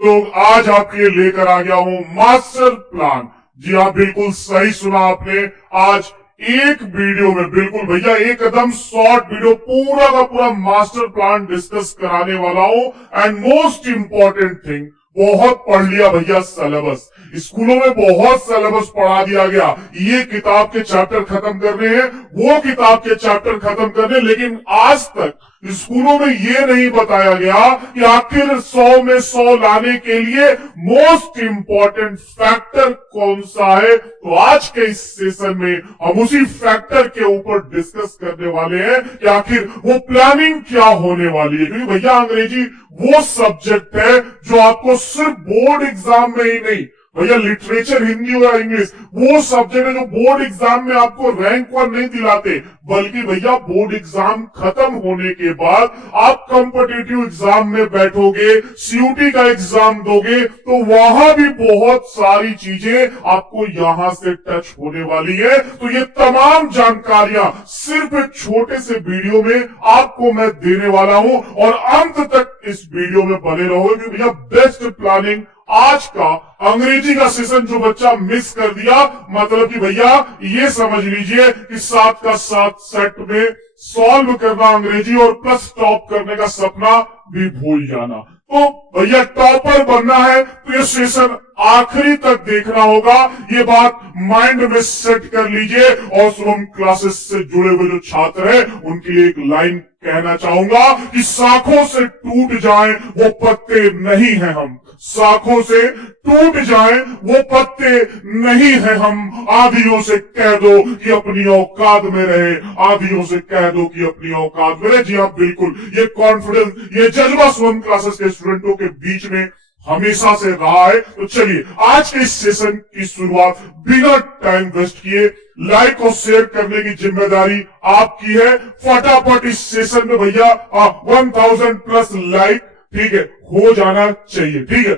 तो आज आपके लिए लेकर आ गया हूं मास्टर प्लान। जी हाँ, बिल्कुल सही सुना आपने। आज एक वीडियो में, बिल्कुल भैया एकदम शॉर्ट वीडियो, पूरा का पूरा मास्टर प्लान डिस्कस कराने वाला हूं। एंड मोस्ट इंपॉर्टेंट थिंग, बहुत पढ़ लिया भैया सिलेबस, स्कूलों में बहुत सिलेबस पढ़ा दिया गया। ये किताब के चैप्टर खत्म करने हैं, वो किताब के चैप्टर खत्म करने, लेकिन आज तक स्कूलों में ये नहीं बताया गया कि आखिर 100 में 100 लाने के लिए मोस्ट इंपॉर्टेंट फैक्टर कौन सा है। तो आज के इस सेशन में हम उसी फैक्टर के ऊपर डिस्कस करने वाले हैं कि आखिर वो प्लानिंग क्या होने वाली है। क्योंकि भैया अंग्रेजी वो सब्जेक्ट है जो आपको सिर्फ बोर्ड एग्जाम में ही नहीं, भैया लिटरेचर हिंदी और इंग्लिश वो सब्जेक्ट है जो बोर्ड एग्जाम में आपको रैंक पर नहीं दिलाते, बल्कि भैया बोर्ड एग्जाम खत्म होने के बाद आप कॉम्पिटिटिव एग्जाम में बैठोगे, सीयूटी का एग्जाम दोगे, तो वहां भी बहुत सारी चीजें आपको यहां से टच होने वाली है। तो ये तमाम जानकारियां सिर्फ एक छोटे से वीडियो में आपको मैं देने वाला हूं, और अंत तक इस वीडियो में बने रहोगे। क्योंकि भैया बेस्ट प्लानिंग आज का अंग्रेजी का सेशन जो बच्चा मिस कर दिया, मतलब कि भैया ये समझ लीजिए कि 7 का 7 सेट में सॉल्व करना अंग्रेजी और प्लस टॉप करने का सपना भी भूल जाना। तो भैया टॉपर बनना है तो ये सेशन आखिरी तक देखना होगा, ये बात माइंड में सेट कर लीजिए। और शुभम क्लासेस से जुड़े हुए जो छात्र हैं उनके लिए एक लाइन कहना चाहूंगा कि शाखों से टूट जाएं वो पत्ते नहीं हैं हम, शाखों से टूट जाएं वो पत्ते नहीं हैं हम। आदियों से कह दो कि अपनी औकात में रहे, आदियों से कह दो कि अपनी औकात में रहे। जी हाँ, बिल्कुल ये कॉन्फिडेंस, ये जज्बा शुभम क्लासेस के स्टूडेंटों के बीच में हमेशा से रहा है। तो चलिए आज के इस सेशन की शुरुआत बिना टाइम वेस्ट किए लाइक और शेयर करने की जिम्मेदारी आपकी है। फटाफट इस सेशन में भैया 1000 प्लस लाइक, ठीक है, हो जाना चाहिए। ठीक है,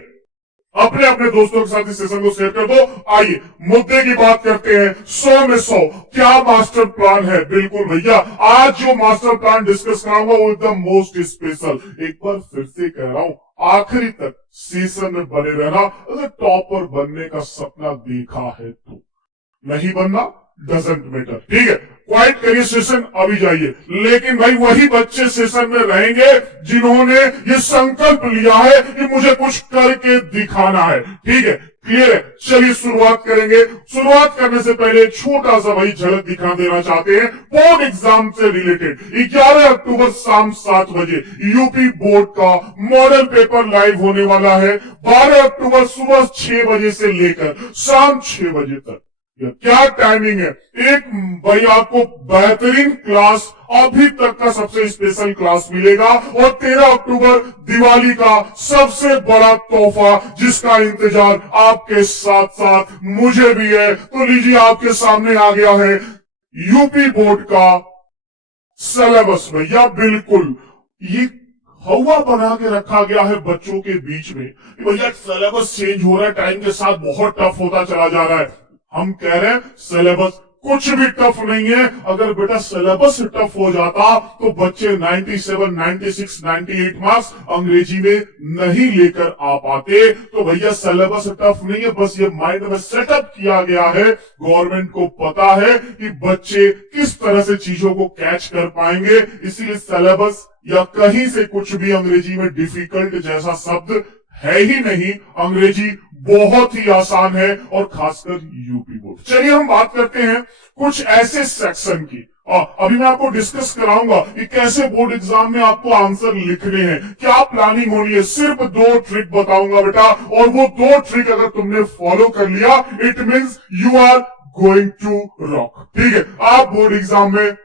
अपने अपने दोस्तों के साथ इस सेशन को शेयर कर दो। आइए मुद्दे की बात करते हैं। 100 में 100 क्या मास्टर प्लान है। बिल्कुल भैया आज जो मास्टर प्लान डिस्कस कराऊंगा वो एकदम मोस्ट स्पेशल। एक बार फिर से कह रहा हूं, आखिरी तक सेशन में बने रहना। अगर टॉपर बनने का सपना देखा है तो, नहीं बनना डजंट मैटर, ठीक है, क्वाइट करिए सेशन, अभी जाइए। लेकिन भाई वही बच्चे सेशन में रहेंगे जिन्होंने ये संकल्प लिया है कि मुझे कुछ करके दिखाना है। ठीक है, क्लियर है। चलिए शुरुआत करेंगे। शुरुआत करने से पहले छोटा सा भाई झलक दिखा देना चाहते हैं बोर्ड एग्जाम से रिलेटेड। 11 अक्टूबर शाम 7 बजे यूपी बोर्ड का मॉडल पेपर लाइव होने वाला है। 12 अक्टूबर सुबह 6 बजे से लेकर शाम 6 बजे तक। क्या टाइमिंग है। एक भाई आपको बेहतरीन क्लास, अभी तक का सबसे स्पेशल क्लास मिलेगा, और 13 अक्टूबर दिवाली का सबसे बड़ा तोहफा जिसका इंतजार आपके साथ साथ मुझे भी है। तो लीजिए आपके सामने आ गया है यूपी बोर्ड का सिलेबस। भैया बिल्कुल ये हवा बना के रखा गया है बच्चों के बीच में। भैया सिलेबस चेंज हो रहा है, टाइम के साथ बहुत टफ होता चला जा रहा है। हम कह रहे हैं सिलेबस कुछ भी टफ नहीं है। अगर बेटा सिलेबस टफ हो जाता तो बच्चे 97, 96, 98 मार्क्स अंग्रेजी में नहीं लेकर आ पाते। तो भैया सिलेबस टफ नहीं है, बस ये माइंड में सेटअप किया गया है। गवर्नमेंट को पता है कि बच्चे किस तरह से चीजों को कैच कर पाएंगे, इसीलिए सिलेबस या कहीं से कुछ भी अंग्रेजी में डिफिकल्ट जैसा शब्द है ही नहीं। अंग्रेजी बहुत ही आसान है, और खासकर यूपी बोर्ड। चलिए हम बात करते हैं कुछ ऐसे सेक्शन की। अभी मैं आपको डिस्कस कराऊंगा कि कैसे बोर्ड एग्जाम में आपको आंसर लिखने हैं, क्या प्लानिंग होनी है। सिर्फ 2 ट्रिक बताऊंगा बेटा, और वो 2 ट्रिक अगर तुमने फॉलो कर लिया it means you are going to rock. ठीक है, आप बोर्ड एग्जाम में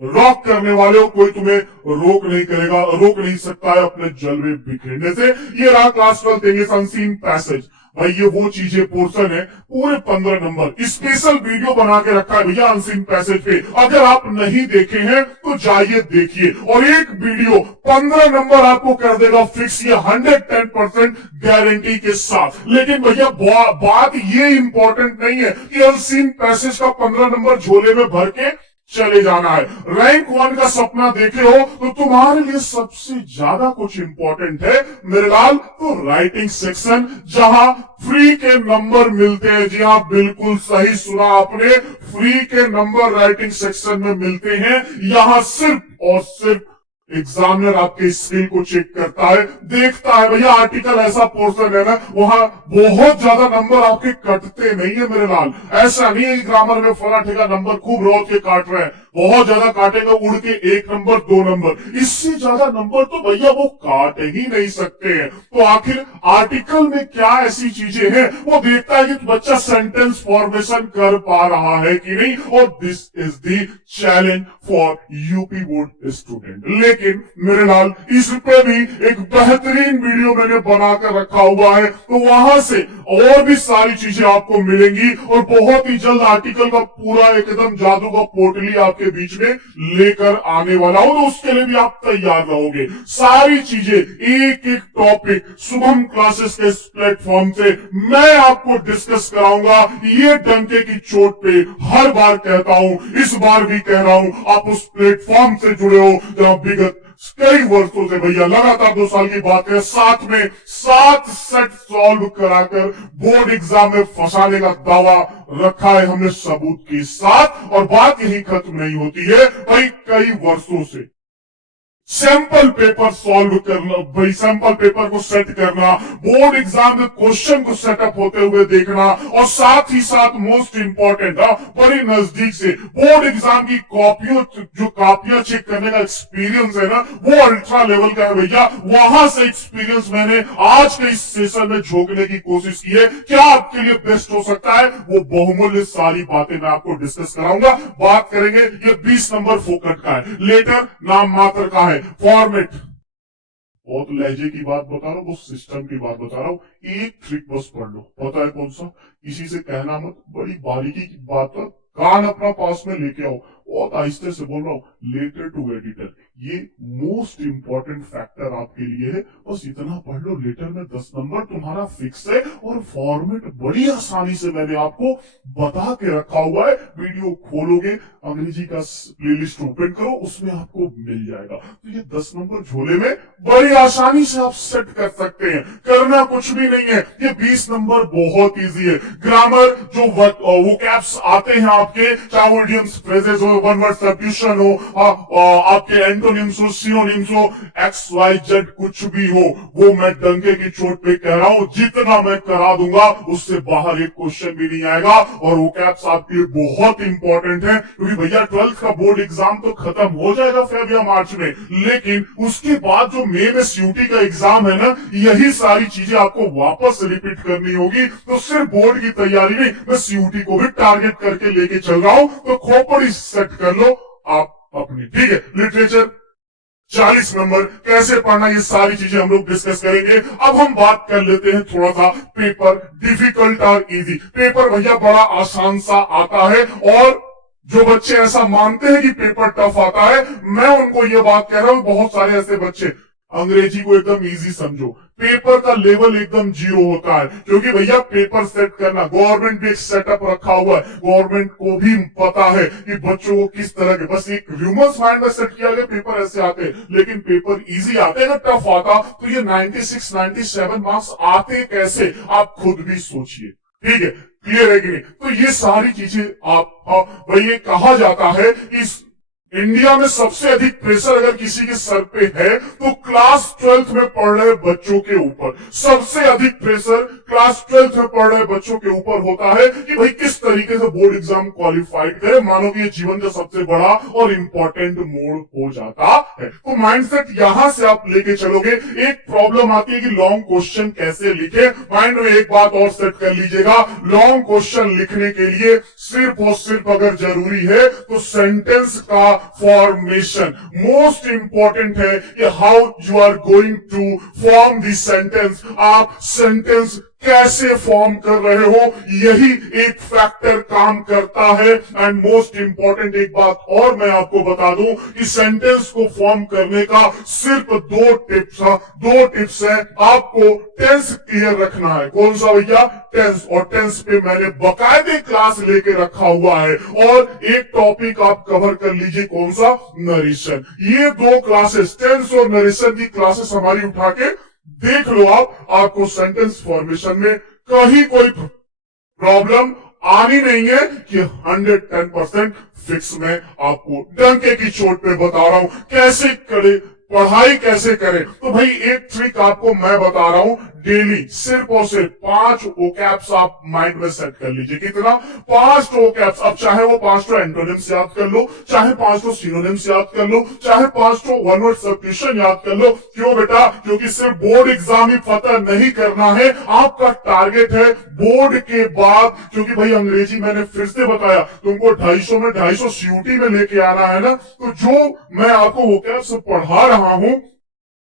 रॉक करने वाले हो, कोई तुम्हें रोक नहीं करेगा, रोक नहीं सकता है अपने जलवे बिखेरने से। ये रहा क्लास 12 इंग्लिश अनसीन पैसेज। भाई ये वो चीजें पोर्शन है, पूरे 15 नंबर स्पेशल वीडियो बना के रखा है भैया अनसीन पैसेज पे। अगर आप नहीं देखे हैं तो जाइए देखिए, और एक वीडियो 15 नंबर आपको कर देगा फिक्स, ये 110% गारंटी के साथ। लेकिन भैया बात ये इंपॉर्टेंट नहीं है कि अनसीन पैसेज का 15 नंबर झोले में भर के चले जाना है। रैंक 1 का सपना देखे हो तो तुम्हारे लिए सबसे ज्यादा कुछ इंपॉर्टेंट है मेरे लाल, तो राइटिंग सेक्शन, जहां फ्री के नंबर मिलते हैं। जी हाँ, बिल्कुल सही सुना आपने, फ्री के नंबर राइटिंग सेक्शन में मिलते हैं। यहां सिर्फ और सिर्फ एग्जामिनर आपके स्किल को चेक करता है, देखता है भैया आर्टिकल ऐसा पोर्शन है ना, वहां बहुत ज्यादा नंबर आपके कटते नहीं है मेरे लाल। ऐसा नहीं है कि ग्रामर में फला ठेका नंबर खूब रोज के काट रहे हैं, बहुत ज्यादा काटेगा उड़ के 1 नंबर 2 नंबर, इससे ज्यादा नंबर तो भैया वो काट ही नहीं सकते हैं। तो आखिर आर्टिकल में क्या ऐसी चीजें हैं, वो देखता है कि बच्चा सेंटेंस फॉर्मेशन कर पा रहा है कि नहीं, और this is the challenge for UP board student. लेकिन मेरे लाल इस पे भी एक बेहतरीन वीडियो मैंने बनाकर रखा हुआ है, तो वहां से और भी सारी चीजें आपको मिलेंगी, और बहुत ही जल्द आर्टिकल का पूरा एकदम जादू का पोर्टली आपके बीच में लेकर आने वाला हूं, तो उसके लिए भी आप तैयार रहोगे। सारी चीजें एक एक टॉपिक शुभम क्लासेस के प्लेटफॉर्म से मैं आपको डिस्कस कराऊंगा। ये डंके की चोट पे हर बार कहता हूं, इस बार भी कह रहा हूं, आप उस प्लेटफॉर्म से जुड़े हो जहां विगत कई वर्षों से भैया लगातार 2 साल की बात है, साथ में 7 सेट सॉल्व कराकर बोर्ड एग्जाम में फंसाने का दावा रखा है हमने सबूत के साथ। और बात यही खत्म नहीं होती है भाई, कई वर्षों से सैंपल पेपर सॉल्व करना, भाई सैंपल पेपर को सेट करना, बोर्ड एग्जाम में क्वेश्चन को सेटअप होते हुए देखना, और साथ ही साथ मोस्ट इंपॉर्टेंट बड़ी नजदीक से बोर्ड एग्जाम की कॉपियों, जो कॉपियां चेक करने का एक्सपीरियंस है ना, वो अल्ट्रा लेवल का है भैया। वहां से एक्सपीरियंस मैंने आज के इस सेशन में झोंकने की कोशिश की है। क्या आपके लिए बेस्ट हो सकता है, वो बहुमूल्य सारी बातें मैं आपको डिस्कस कराऊंगा। बात करेंगे ये 20 नंबर फोकट का है, लेटर नाम मात्र का है, फॉर्मेट बहुत लहजे की बात बता रहा हूं, वो सिस्टम की बात बता रहा हूं। एक ट्रिक बस पढ़ लो, पता है कौन सा, किसी से कहना मत, बड़ी बारीकी की बात है, कान अपना पास में लेके आओ, बहुत आहिस्ते से बोल रहा हूं। लेटर टू एडिटर, ये मोस्ट इंपॉर्टेंट फैक्टर आपके लिए है, बस इतना पढ़ लो, लेटर में 10 नंबर तुम्हारा फिक्स है। और फॉर्मेट बड़ी आसानी से मैंने आपको बता के रखा हुआ है, वीडियो खोलोगे, अंग्रेजी का प्लेलिस्ट ओपन करो, उसमें आपको मिल जाएगा। तो ये 10 नंबर झोले में बड़ी आसानी से आप सेट कर सकते हैं, करना कुछ भी नहीं है। ये 20 नंबर बहुत इजी है। ग्रामर जो वोकैब्स आते हैं आपके, चाहे वो इडियम्स, फ्रेजेस हो, वन वर्ड सब्स्टिट्यूशन हो, आपके एंटोनिम्स हो, सिनोनिम्स हो, XYZ कुछ भी हो, वो मैं डंके की चोट पे कह रहा हूं, जितना मैं करा दूंगा उससे बाहर एक क्वेश्चन भी नहीं आएगा। और वोकैब्स आपके लिए बहुत इंपॉर्टेंट है, क्योंकि भैया 12th का बोर्ड एग्जाम तो खत्म हो जाएगा फेब या मार्च में, लेकिन उसके बाद जो मई में सीयूटी का एग्जाम है ना, यही सारी चीजें आपको वापस रिपीट करनी होगी। तो सिर्फ बोर्ड की तैयारी नहीं, मैं सीयूटी को भी टारगेट करके लेके चल रहा हूं, तो खोपड़ी सेट कर लो आप अपनी, ठीक है। लिटरेचर 40 नंबर कैसे पढ़ना, ये सारी चीजें हम लोग डिस्कस करेंगे। अब हम बात कर लेते हैं थोड़ा सा पेपर, डिफिकल्ट और इजी। पेपर भैया बड़ा आसान सा आता है, और जो बच्चे ऐसा मानते हैं कि पेपर टफ आता है, मैं उनको ये बात कह रहा हूं, बहुत सारे ऐसे बच्चे अंग्रेजी को एकदम इजी समझो, पेपर का लेवल एकदम 0 होता है, क्योंकि भैया पेपर सेट करना, गवर्नमेंट भी एक सेटअप रखा हुआ है, गवर्नमेंट को भी पता है कि बच्चों को किस तरह के, बस एक ह्यूमंस माइंड में सेट किया गया पेपर ऐसे आते हैं, लेकिन पेपर इजी आते हैं। अगर टफ आता तो ये 96 97 मार्क्स आते कैसे, आप खुद भी सोचिए, ठीक है। क्लियर है कि नहीं? तो ये सारी चीजें आप भाई, ये कहा जाता है इस इंडिया में सबसे अधिक प्रेशर अगर किसी के सर पे है तो क्लास 12th में पढ़ रहे बच्चों के ऊपर सबसे अधिक प्रेशर क्लास 12th में पढ़ रहे बच्चों के ऊपर होता है कि भाई किस तरीके से बोर्ड एग्जाम क्वालिफाइड करे। मानो कि ये जीवन का सबसे बड़ा और इंपॉर्टेंट मोड़ हो जाता है। तो माइंडसेट यहां से आप लेके चलोगे। एक प्रॉब्लम आती है कि लॉन्ग क्वेश्चन कैसे लिखे। माइंड में एक बात और सेट कर लीजिएगा, लॉन्ग क्वेश्चन लिखने के लिए सिर्फ और सिर्फ अगर जरूरी है तो सेंटेंस का फॉर्मेशन मोस्ट इंपॉर्टेंट है कि how you are going to form this sentence. आप सेंटेंस कैसे फॉर्म कर रहे हो, यही एक फैक्टर काम करता है। एंड मोस्ट इंपॉर्टेंट एक बात और मैं आपको बता दूं कि सेंटेंस को फॉर्म करने का सिर्फ दो टिप्स है। आपको टेंस क्लियर रखना है। कौन सा भैया? टेंस। और टेंस पे मैंने बकायदे क्लास लेके रखा हुआ है। और एक टॉपिक आप कवर कर लीजिए, कौन सा? नरेशन। ये दो क्लासेस, टेंस और नरेशन की क्लासेस हमारी उठा के देख लो आपको सेंटेंस फॉर्मेशन में कहीं कोई प्रॉब्लम आनी नहीं है कि 110% फिक्स में आपको डंके की चोट पे बता रहा हूं कैसे करे, पढ़ाई कैसे करें। तो भाई एक ट्रिक आपको मैं बता रहा हूं, डेली सिर्फ और सिर्फ 5 वोकैब्स आप माइंड में सेट कर लीजिए। कितना? 5 वोकैब्स। अब चाहे वो 5 एंटोनिम्स याद कर लो, चाहे 5 सिनोनिम्स याद कर लो, चाहे 5 वन वर्ड सब्स्टिट्यूशन याद कर लो। क्यों बेटा? क्योंकि सिर्फ बोर्ड एग्जाम ही फतह नहीं करना है, आपका टारगेट है बोर्ड के बाद, क्योंकि भाई अंग्रेजी मैंने फिर से बताया तुमको 250 में 250 सीयूटी में लेके आना है ना, तो जो मैं आपको वोकैब्स पढ़ा रहा हूं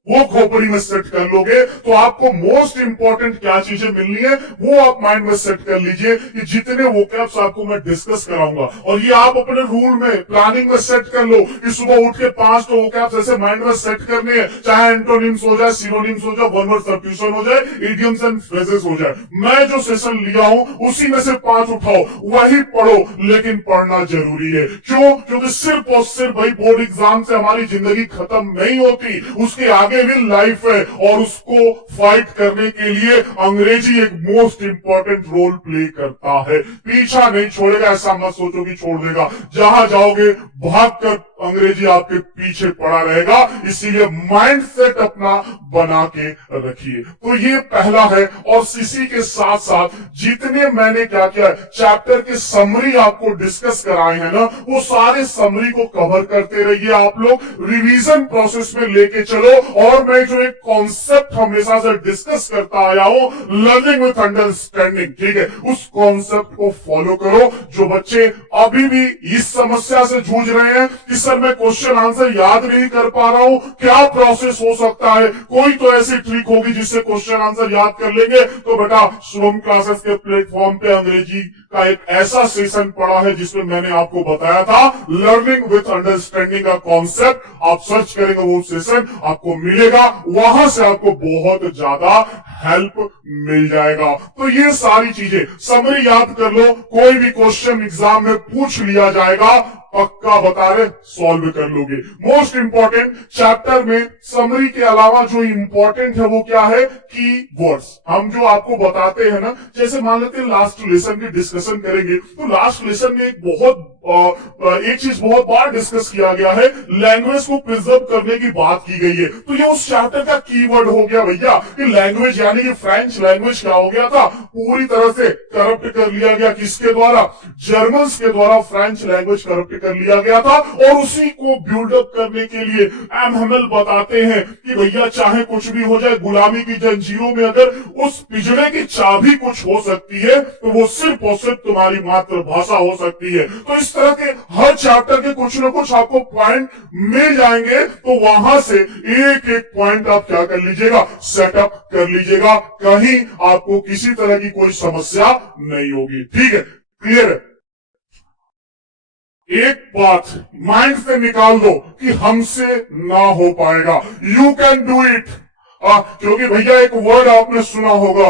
वो खोपड़ी में सेट कर लोगे तो आपको मोस्ट इंपॉर्टेंट क्या चीजें मिलनी है वो आप माइंड में सेट कर लीजिए कि जितने वोकैब्स आपको मैं डिस्कस कराऊंगा, और ये आप अपने रूल में प्लानिंग में सेट कर लो कि सुबह उठ के 5 तो वोकैब्स ऐसे माइंड में सेट करने हैं, चाहे एंटोनिम्स हो जाए, सिनोनिम्स हो जाए, वन वर्ड सब्स्टिट्यूशन हो जाए, इडियम्स एंड फ्रेजेस हो जाए। मैं जो सेशन लिया हूं उसी में से 5 उठाओ, वही पढ़ो, लेकिन पढ़ना जरूरी है। क्यों? क्योंकि सिर्फ और सिर्फ भाई बोर्ड एग्जाम से हमारी जिंदगी खत्म नहीं होती, उसके आगे भी लाइफ है, और उसको फाइट करने के लिए अंग्रेजी एक मोस्ट इंपॉर्टेंट रोल प्ले करता है। पीछा नहीं छोड़ेगा, ऐसा मत सोचो कि छोड़ देगा। जहां जाओगे भागकर अंग्रेजी आपके पीछे पड़ा रहेगा, इसीलिए माइंड सेट अपना बना के रखिए। तो ये पहला है। और इसी के साथ साथ जितने मैंने क्या किया, चैप्टर के समरी आपको डिस्कस कराए हैं ना, वो सारे समरी को कवर करते रहिए। आप लोग रिवीजन प्रोसेस में लेके चलो। और मैं जो एक कॉन्सेप्ट हमेशा से डिस्कस करता आया हूं, लर्निंग विथ अंडरस्टैंडिंग, ठीक है, उस कॉन्सेप्ट को फॉलो करो। जो बच्चे अभी भी इस समस्या से जूझ रहे हैं कि सर मैं क्वेश्चन आंसर याद नहीं कर पा रहा हूं, क्या प्रोसेस हो सकता है, कोई तो ऐसी ट्रिक होगी जिससे क्वेश्चन आंसर याद कर लेंगे, तो बेटा शुभम क्लासेस के प्लेटफॉर्म पे अंग्रेजी का एक ऐसा सेशन पड़ा है जिसमें मैंने आपको बताया था लर्निंग विथ अंडरस्टैंडिंग का कॉन्सेप्ट। आप सर्च करेंगे वो सेशन आपको मिलेगा, वहां से आपको बहुत ज्यादा हेल्प मिल जाएगा। तो ये सारी चीजें समरी याद कर लो, कोई भी क्वेश्चन एग्जाम में पूछ लिया जाएगा, पक्का बता रहे सॉल्व कर लोगे। मोस्ट इंपॉर्टेंट चैप्टर में समरी के अलावा जो इंपॉर्टेंट है वो क्या है? की वर्ड्स। हम जो आपको बताते हैं ना, जैसे मान लेते हैं लास्ट लेसन की डिस्कशन करेंगे, तो लास्ट लेसन में एक चीज बहुत बार डिस्कस किया गया है, लैंग्वेज को प्रिजर्व करने की बात की गई है। तो ये उस चैप्टर का कीवर्ड हो गया भैया कि लैंग्वेज, यानी कि फ्रेंच लैंग्वेज क्या हो गया था, पूरी तरह से करप्ट कर लिया गया। किसके द्वारा? जर्मन्स के द्वारा फ्रेंच लैंग्वेज करप्ट कर लिया गया था। और उसी को बिल्डअप करने के लिए एम हेमल बताते हैं कि भैया चाहे कुछ भी हो जाए, गुलामी की जंजीरों में अगर उस पिंजरे की चाबी कुछ हो सकती है तो वो सिर्फ और सिर्फ तुम्हारी मातृभाषा हो सकती है। तो इस तरह के हर चैप्टर के कुछ ना कुछ आपको पॉइंट मिल जाएंगे, तो वहां से एक एक पॉइंट आप क्या कर लीजिएगा, सेटअप कर लीजिएगा, कहीं आपको किसी तरह की कोई समस्या नहीं होगी। ठीक है, क्लियर है? एक बात माइंड से निकाल दो कि हमसे ना हो पाएगा, यू कैन डू इट। क्योंकि भैया एक वर्ड आपने सुना होगा,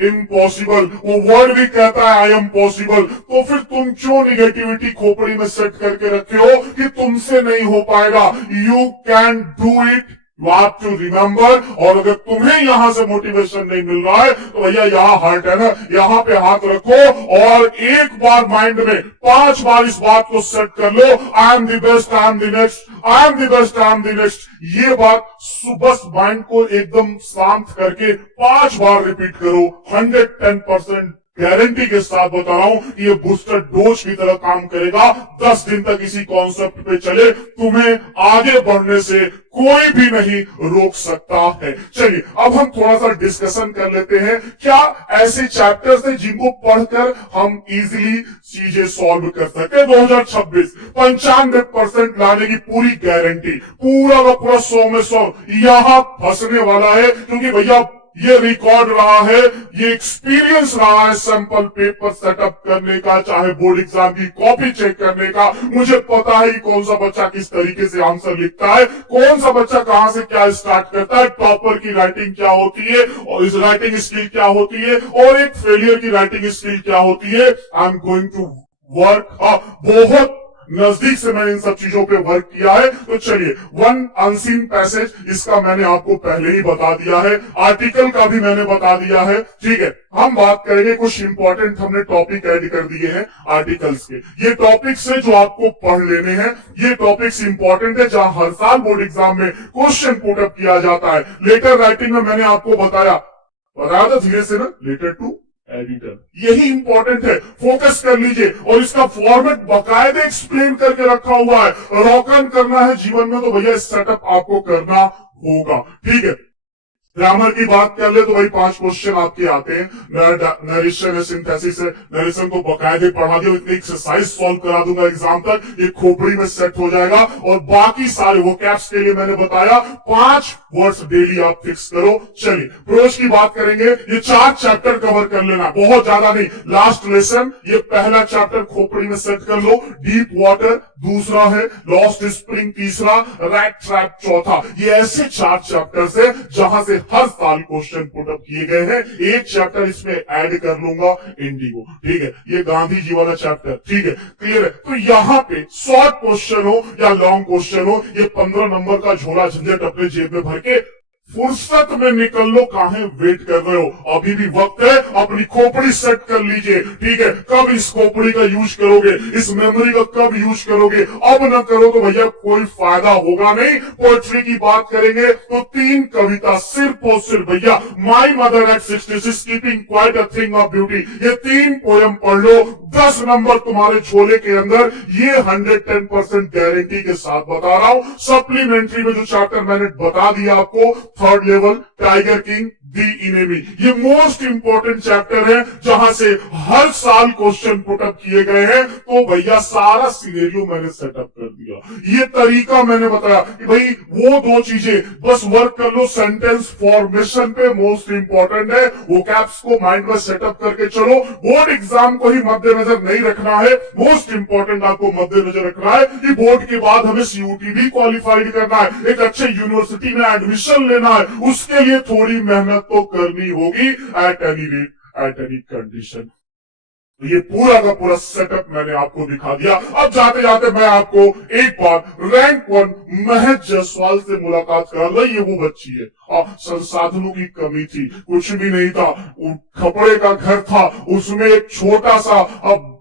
इम्पॉसिबल, वो वर्ड भी कहता है आई एम पॉसिबल। तो फिर तुम क्यों निगेटिविटी खोपड़ी में सेट करके रखे हो कि तुमसे नहीं हो पाएगा? You can do it, you have to remember. और अगर तुम्हें यहां से मोटिवेशन नहीं मिल रहा है तो भैया यहाँ हार्ट है ना, यहाँ पे हाथ रखो और एक बार माइंड में 5 बार इस बात को सेट कर लो, I am the best, I am the next, I am the best, I am the next. ये बात बस माइंड को एकदम शांत करके 5 बार रिपीट करो। 110% गारंटी के साथ बता रहा हूं, ये बूस्टर डोज की तरह काम करेगा। 10 दिन तक इसी कॉन्सेप्ट पे चले, तुम्हें आगे बढ़ने से कोई भी नहीं रोक सकता है। चलिए अब हम थोड़ा सा डिस्कशन कर लेते हैं, क्या ऐसे चैप्टर्स हैं जिनको पढ़कर हम इजीली चीजें सॉल्व कर सकते हैं। 2026 95% लाने की पूरी गारंटी, पूरा का पूरा 100 में 100 यहां फंसने वाला है। क्योंकि भैया ये रिकॉर्ड रहा है, ये एक्सपीरियंस रहा है सैंपल पेपर सेटअप करने का, चाहे बोर्ड एग्जाम की कॉपी चेक करने का। मुझे पता है कि कौन सा बच्चा किस तरीके से आंसर लिखता है, कौन सा बच्चा कहां से क्या स्टार्ट करता है, टॉपर की राइटिंग क्या होती है और इस राइटिंग स्किल क्या होती है, और एक फेलियर की राइटिंग स्किल क्या होती है। I am going to work, बहुत नजदीक से मैंने इन सब चीजों पे वर्क किया है। तो चलिए, वन अनसीन पैसेज, इसका मैंने आपको पहले ही बता दिया है, आर्टिकल का भी मैंने बता दिया है। ठीक है, हम बात करेंगे कुछ इंपॉर्टेंट, हमने टॉपिक ऐड कर दिए हैं आर्टिकल्स के। ये टॉपिक्स है जो आपको पढ़ लेने हैं, ये टॉपिक्स इंपॉर्टेंट है जहां हर साल बोर्ड एग्जाम में क्वेश्चन पुटअप किया जाता है। लेटर राइटिंग में मैंने आपको बताया था धीरे से ना, लेटर टू एडिटर, यही इंपॉर्टेंट है, फोकस कर लीजिए। और इसका फॉर्मेट बाकायदे एक्सप्लेन करके रखा हुआ है। रॉक ऑन करना है जीवन में तो भैया सेटअप आपको करना होगा। ठीक है, ग्रामर की बात कर ले तो भाई 5 क्वेश्चन आपके आते हैं, नरेशन है, सिंथेसिस है, नरेशन को बकायदे पढ़ा दिया, इतनी एक्सरसाइज सॉल्व करा दूंगा एग्जाम तक, ये खोपड़ी में सेट हो जाएगा। और बाकी सारे वो कैप्स के लिए मैंने बताया 5 वर्ड्स डेली आप फिक्स करो। चलिए, प्रोज की बात करेंगे, ये 4 चैप्टर कवर कर लेना, बहुत ज्यादा नहीं। लास्ट लेसन, ये पहला चैप्टर खोपड़ी में सेट कर लो, डीप वाटर दूसरा है, लॉस्ट स्प्रिंग तीसरा, रैट ट्रैप चौथा। ये ऐसे 4 चैप्टर्स है जहां से हर साल क्वेश्चन पुटअप किए गए हैं। एक चैप्टर इसमें ऐड कर लूंगा, इंडिगो। ठीक है, ये गांधी जी वाला चैप्टर। ठीक है, क्लियर है। तो यहां पे शॉर्ट क्वेश्चन हो या लॉन्ग क्वेश्चन हो, ये 15 नंबर का झोला झंझट अपने जेब में भर के फुर्सत में निकल लो, काहे वेट कर रहे हो, अभी भी वक्त है, अपनी खोपड़ी सेट कर लीजिए। ठीक है, कब इस खोपड़ी का यूज करोगे, इस मेमोरी का कब यूज करोगे, अब न करो तो भैया कोई फायदा होगा नहीं। पोएट्री की बात करेंगे तो 3 कविता सिर्फ और सिर्फ भैया, my mother eight 66 keeping quite a thing of beauty, ये 3 पोयम पढ़ लो, 10 नंबर तुम्हारे झोले के अंदर, ये 110% गारंटी के साथ बता रहा हूं। सप्लीमेंट्री में जो चैप्टर मैंने बता दिया आपको, 3rd लेवल, टाइगर किंग, दी इनेमी, ये मोस्ट इंपॉर्टेंट चैप्टर है जहां से हर साल क्वेश्चन पुटअप किए गए हैं। तो भैया सारा सिनेरियो मैंने सेटअप कर दिया, ये तरीका मैंने बताया कि भाई वो 2 चीजें बस वर्क कर लो, सेंटेंस फॉर्मेशन पे मोस्ट इंपॉर्टेंट है, वो कैप्स को माइंड में सेटअप करके चलो। बोर्ड एग्जाम को ही मद्देनजर नहीं रखना है, मोस्ट इंपॉर्टेंट आपको मद्देनजर रखना है कि बोर्ड के बाद हमें सीयूटी भी क्वालिफाइड करना है, एक अच्छे यूनिवर्सिटी में एडमिशन लेना है, उसके लिए थोड़ी मेहनत तो करनी होगी at any rate, at any condition. तो ये पूरा का पूरा सेटअप मैंने आपको दिखा दिया। अब जाते जाते मैं आपको एक बार रैंक 1 महज जायसवाल से मुलाकात करा दूंगा। ये वो बच्ची है, संसाधनों की कमी थी, कुछ भी नहीं था, खपड़े का घर था, उसमें एक छोटा सा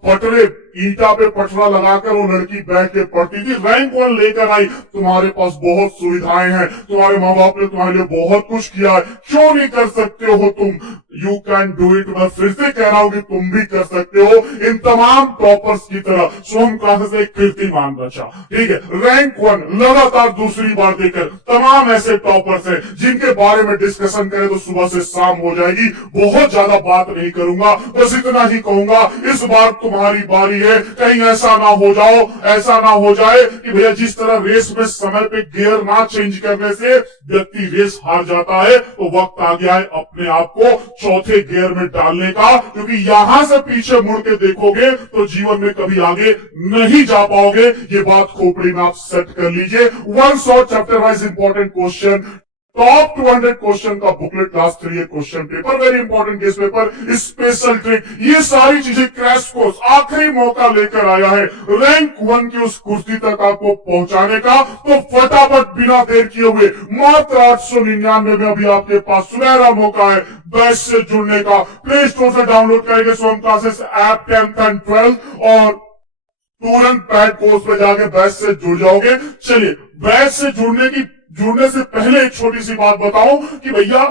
पटरे ईटा पे पटरा लगाकर वो लड़की बैठ के पढ़ती थी, रैंक 1 लेकर आई। तुम्हारे पास बहुत सुविधाएं हैं, तुम्हारे माँ बाप ने तुम्हारे लिए बहुत कुछ किया है, क्यों नहीं कर सकते हो तुम? You can do it. मैं फिर से कह रहा हूं कि तुम भी कर सकते हो, इन तमाम टॉपर्स की तरह। स्वयं क्लासेस एक कीर्तिमान रचा। ठीक है, रैंक 1 लगातार दूसरी बार देकर तमाम ऐसे टॉपर्स हैं जिनके बारे में डिस्कशन करें तो सुबह से शाम हो जाएगी। बहुत ज्यादा बात नहीं करूंगा, बस इतना ही कहूंगा, इस बार तुम्हारी बारी है। कहीं ऐसा ना हो जाओ, ऐसा ना हो जाए कि भैया जिस तरह रेस में समय पे गियर ना चेंज करने से व्यक्ति रेस हार जाता है, तो वक्त आ गया है अपने आप को चौथे गियर में डालने का, क्योंकि यहां से पीछे मुड़ के देखोगे तो जीवन में कभी आगे नहीं जा पाओगे। ये बात खोपड़ी में आप सेट कर लीजिए। 1 short chapter wise important question, top 200 question का booklet, class 3 question paper, very important guess paper, special trick, ये सारी चीजें क्रैश कोर्स आखिरी मौका लेकर आया है रैंक 1 की उस कुर्सी तक आपको पहुंचाने का। तो फटाफट बिना देर किए हुए मात्र 899 में अभी आपके पास सुनहरा मौका है बैच से जुड़ने का। प्ले स्टोर से डाउनलोड करेंगे स्वयं classes app 10th and 12th और तुरंत पैड कोर्स पे जाके बैच से जुड़ जाओगे। चलिए, बैच से जुड़ने से पहले एक छोटी सी बात बताऊं कि भैया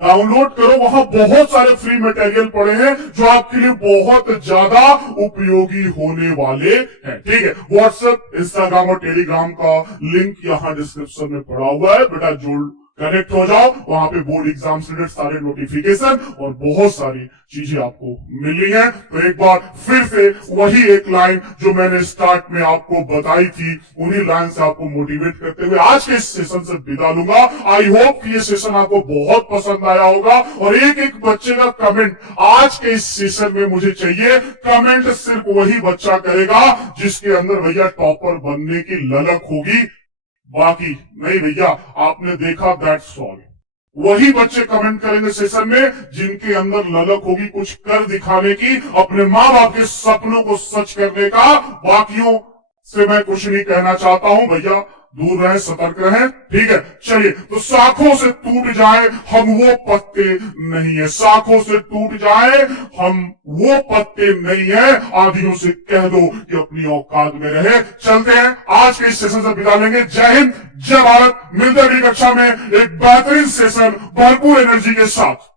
डाउनलोड करो, वहां बहुत सारे फ्री मटेरियल पड़े हैं जो आपके लिए बहुत ज्यादा उपयोगी होने वाले हैं। ठीक है, व्हाट्सएप, इंस्टाग्राम और टेलीग्राम का लिंक यहां डिस्क्रिप्शन में पड़ा हुआ है, बेटा जुड़ कनेक्ट हो जाओ, वहां पे बोर्ड एग्जाम से रिलेटेड सारे नोटिफिकेशन और बहुत सारी चीजें आपको मिली है। तो एक बार फिर से वही एक लाइन जो मैंने स्टार्ट में आपको बताई थी, उन्हीं लाइन से आपको मोटिवेट करते हुए आज के इस सेशन से विदा लूंगा। आई होप कि ये सेशन आपको बहुत पसंद आया होगा और एक एक बच्चे का कमेंट आज के इस सेशन में मुझे चाहिए। कमेंट सिर्फ वही बच्चा करेगा जिसके अंदर भैया टॉपर बनने की ललक होगी, बाकी नहीं भैया, आपने देखा दैट्स ऑल। वही बच्चे कमेंट करेंगे सेशन में जिनके अंदर ललक होगी कुछ कर दिखाने की, अपने मां बाप के सपनों को सच करने का। बाकियों से मैं कुछ नहीं कहना चाहता हूं भैया, दूर रहे, सतर्क रहे, ठीक है। चलिए, तो शाखों से टूट जाए हम वो पत्ते नहीं है, शाखों से टूट जाए हम वो पत्ते नहीं है, आंधियों से कह दो कि अपनी औकात में रहे। चलते हैं, आज के इस सेशन से विदा लेंगे। जय हिंद, जय भारत। मिलते हैं अगली कक्षा में एक बेहतरीन सेशन भरपूर एनर्जी के साथ।